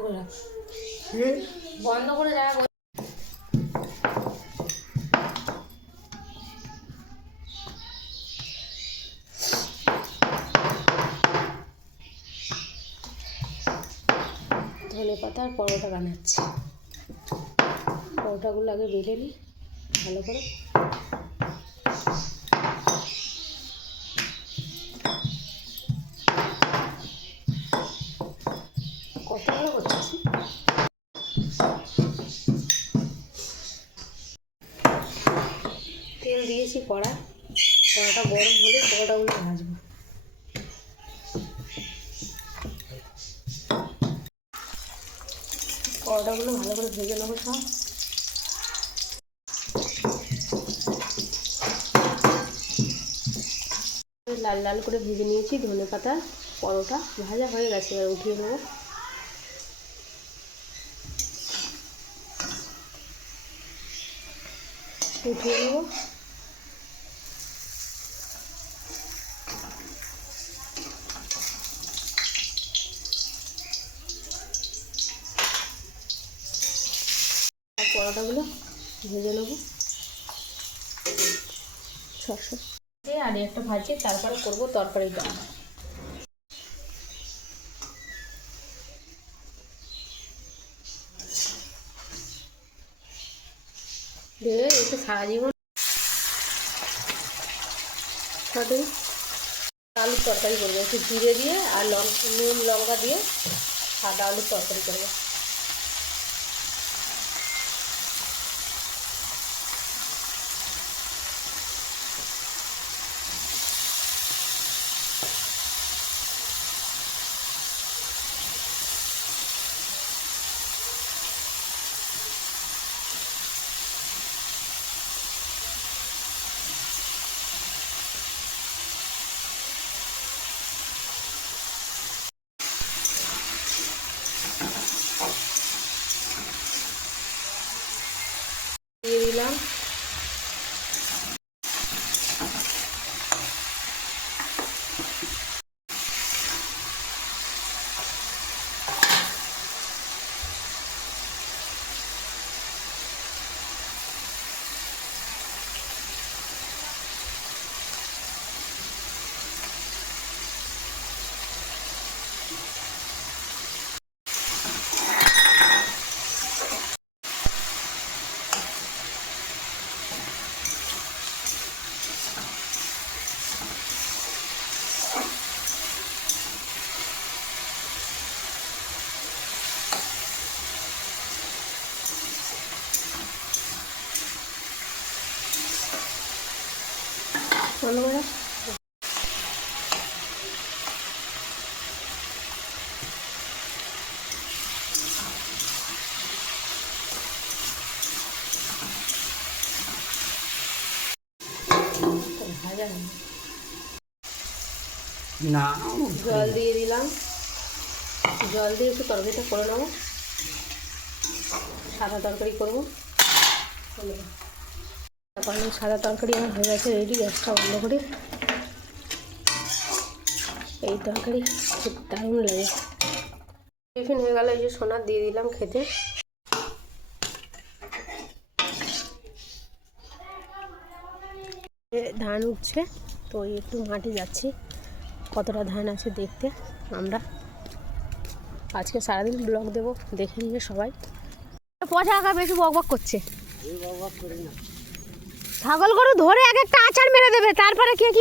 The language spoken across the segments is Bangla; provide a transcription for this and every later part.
করে রাখ, বন্ধ করে রাখ। ধনে পাতা আর পরোটা বানাচ্ছি। পরোটাগুলো আগে বেলে নিই ভালো করে। কত ভালো করছিস। তেল দিয়েছি কড়া, কড়াটা গরম হলে পরোটাগুলো ভাজবো। পরোটাগুলো ভালো করে ভেজে নেবো সব। লাল লাল করে ভেজে নিয়েছি ধনে পাতা, পরোটা ভাজা হয়ে গেছে। এবার উঠিয়ে নেবো। উঠিয়ে নেবো। আর পরোটাগুলো ভেজে নেবো সরষে আর একটা ভাজি, তারপরে করবো তরকারিটা। দিয়ে একটু সারা জীবন আলুর তরকারি করবো, একটু জিরে দিয়ে আর নুন লঙ্কা দিয়ে সাদা আলুর তরকারি করবো। দিয়ে দিলাম ভালো করে। ভাজা না, জল দিয়ে দিলাম। জল দিয়ে একটু তরকারিটা করে নেবো, সাদা তরকারি করবো। তারপরে সাদা তরকারি আমার হয়ে গেছে রেডি। গ্যাসটা বন্ধ করি। এই তরকারি খুব দারুণ লাগে। টিফিন হয়ে গেল, এই যে সোনার দিয়ে দিলাম খেতে। ধান উঠছে তো একটু মাঠে যাচ্ছি, কতটা ধান আছে দেখতে। আমরা আজকে সারাদিন ব্লগ দেবো, দেখে নিয়ে সবাই। পচা আঁকা বেশি বক বক করছে। ছাগল গরু ধরে এক একটা আচার মেরে দেবে, তারপরে কে কি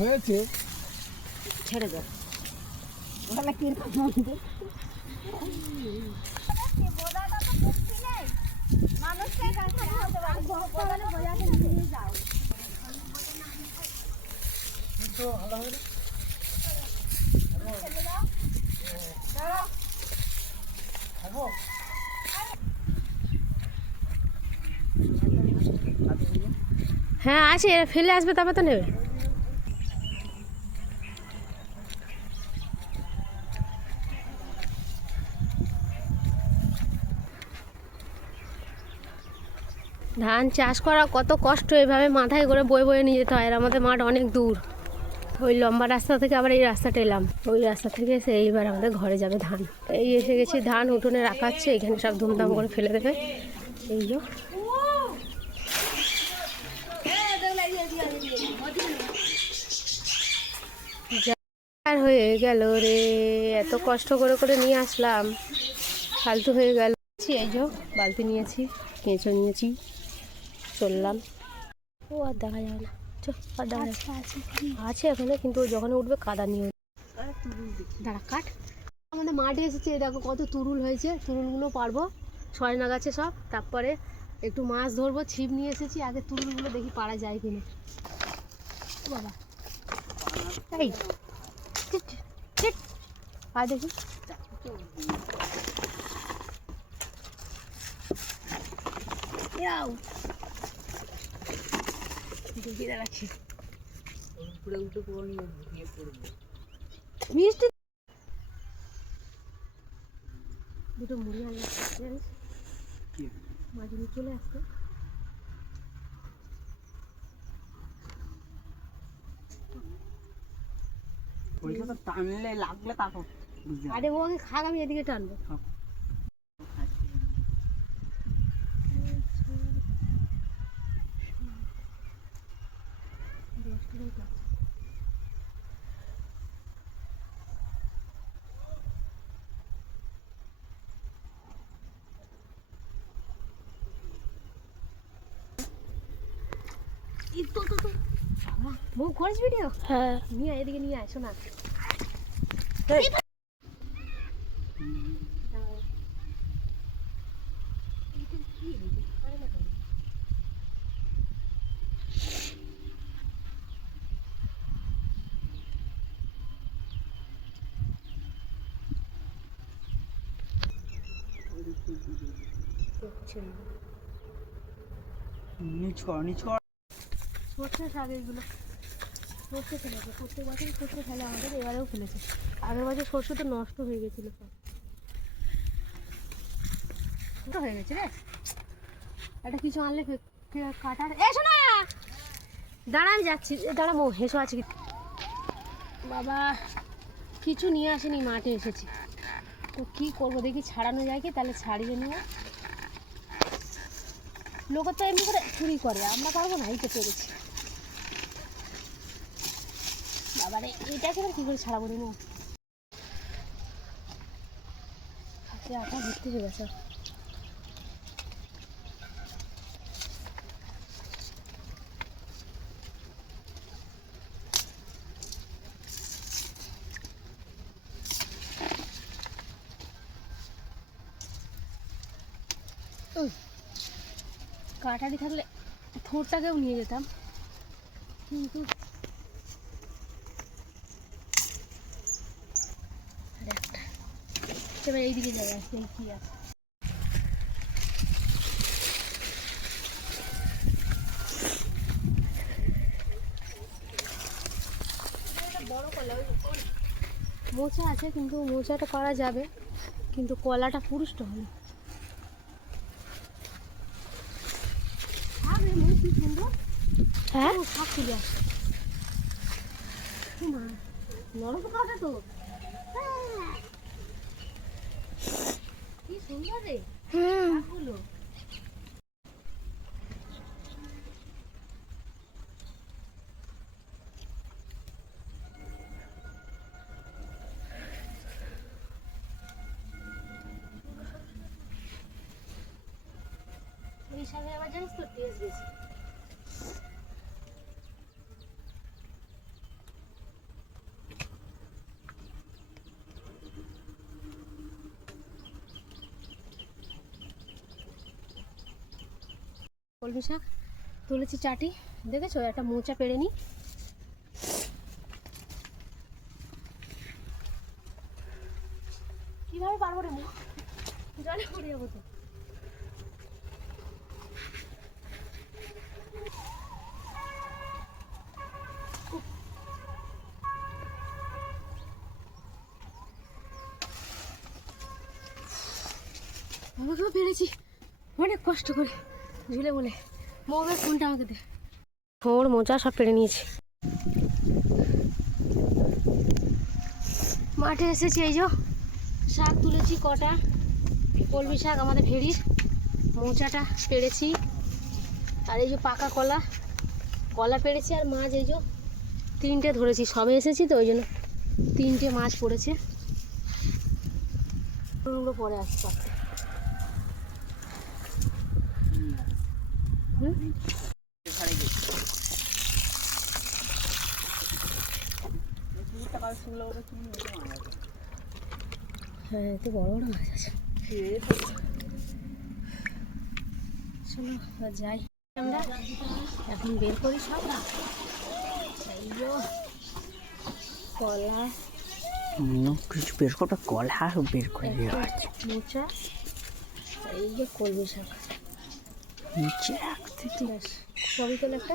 হয়েছে ছেড়ে দেয়। হ্যাঁ আছে, এরা ফেলে আসবে তারপর তো নেবে। ধান চাষ করা কত কষ্ট, এভাবে মাথায় করে বয়ে বয়ে নিয়ে যেতে হয়। আর আমাদের মাঠ অনেক দূর, ওই লম্বা রাস্তা থেকে আবার এই রাস্তাটা এলাম, ওই রাস্তা থেকে এসে এইবার আমাদের ঘরে যাবে ধান। এই এসে গেছি, ধান উঠোনে রাখাচ্ছে, এখানে সব ধুমধাম করে ফেলে দেবে। এই যে আর হয়ে গেল রে, এত কষ্ট করে করে নিয়ে আসলাম, ফালতু হয়ে গেল। এই যে বালতি নিয়েছি, কেঁচো নিয়েছি, চললাম। ও আর দেখা যাবে না, আর দেখা আছে এখানে, কিন্তু যখন উঠবে কাদা নিয়ে দাঁড়া কাঠ। আমাদের মাঠে এসেছে, দেখো কত তুরুল হয়েছে, তুরুলগুলো পারবো, সজনা গাছে সব। তারপরে একটু মাছ ধরবো, ছিপ নিয়ে এসেছি, আগে তুরুলগুলো দেখি পারা যায় কিনা। বাবা এই আর দেখি মিষ্টি দুটো মুড়ি আনলাম, মাঝে নিয়ে চলে আসতো। টানলে লাগলে তারপর আরে ও আগে খাক, আমি এদিকে টানবো। মুখ করিস ভিডিও? হ্যাঁ, নিয়ে আয়, এদিকে নিয়ে আয়, শোনা। নিচ কর, নিচ কর। সর্ষে শাক, এইগুলো সর্ষে ফেলেছে, প্রত্যেক বছর সর্ষে ফেলে আমাদের, এবারেও ফেলেছে। আগের বছর সর্ষে তো নষ্ট হয়ে গেছিলো, সব ছোটো হয়ে গেছে রে। একটা কিছু আনলে কাটার, এসো না, দাঁড়া আমি যাচ্ছি, দাঁড়া মো, হেসো আছে কি বাবা, কিছু নিয়ে আসেনি, মাঠে এসেছি তো কী করবো, দেখি ছাড়ানো যায় কি, তাহলে ছাড়িয়ে নেবো। লোক তো এমনি করে চুরি করে, আমরা পারবো না, এই তো পেরেছি। বাবারে এটাকে কী করে ছাড়াবো রে, হাতে আটা ভর্তি হয়ে গেছে। কাটারি থাকলে থোরটাকেও নিয়ে যেতাম, কিন্তু এবার এইদিকে যাই, আসতে কি আছে। মোচা আছে, কিন্তু মোচাটা করা যাবে, কিন্তু কলাটা পুরুষ্ট হবে। হ্যাঁ শাক তুলে আসছে, নরম কাটা তো, কি সুন্দর রে শাকগুলো। এই শাকে আবার জানিস তো টেস্ট বেশি। কলমি শাক তুলেছি চাটি, দেখেছো, একটা মোচা পেড়ে নি। কিভাবে পারবো রে, জলে পড়ে যাবো তো। আমাকেও পেরেছি অনেক কষ্ট করে। ঝুলে বলে মোবাইল ফোনটা আমাকে দে। ওর মোজা সব পেরে নিয়েছি। মাঠে এসেছি, এই যে শাক তুলেছি কটা, কলমি শাক আমাদের ভেড়ির, মোচাটা পেরেছি, আর এই যে পাকা কলা, কলা পেরেছি, আর মাছ এই যে 3টে ধরেছি, সবে এসেছি তো ওই জন্য 3টে মাছ পড়েছে। পরে আসছি পাতে। হ্যাঁ, এতে বড় বড় মাছ আছে। চলো এবার যাই আমরা, এখন বের করি সব। এই যে কলা, কিছু বের করবে, কলা বের করে দেওয়া আছে মোচা, এই যে কলমি শাক, নিচে ব্যাস সবই তো একটা